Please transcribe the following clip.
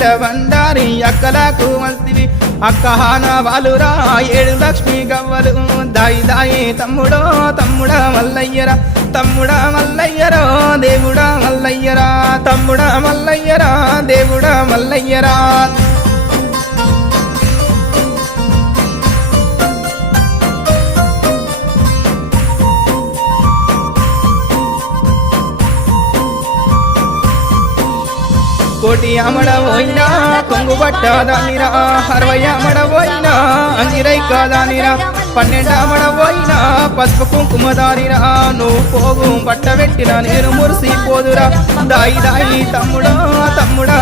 అఖిల బండారి అక్కలకు వస్తివి అక్కహాన వాలురా 7 లక్ష్మి గవ్వలు దాయి దాయి తమ్ముడో తమ్ముడా మల్లయ్యరా తమ్ముడా మల్లయ్యరా దేవుడా మల్లయ్యరా తమ్ముడా మల్లయ్యరా దేవుడా మల్లయ్యరా కోటి అమడవోయినా కొంగు పట్టదానిరా 60 అమడవోయినా అంగిరై కాదానిరా 12 అమడవోయినా పసుపు కుంకుమ దానిరా నువ్వు పోగు పట్టబెట్టిన నేను మురిసిపోదురా దాయి దాయి తమ్ముడా తమ్ముడా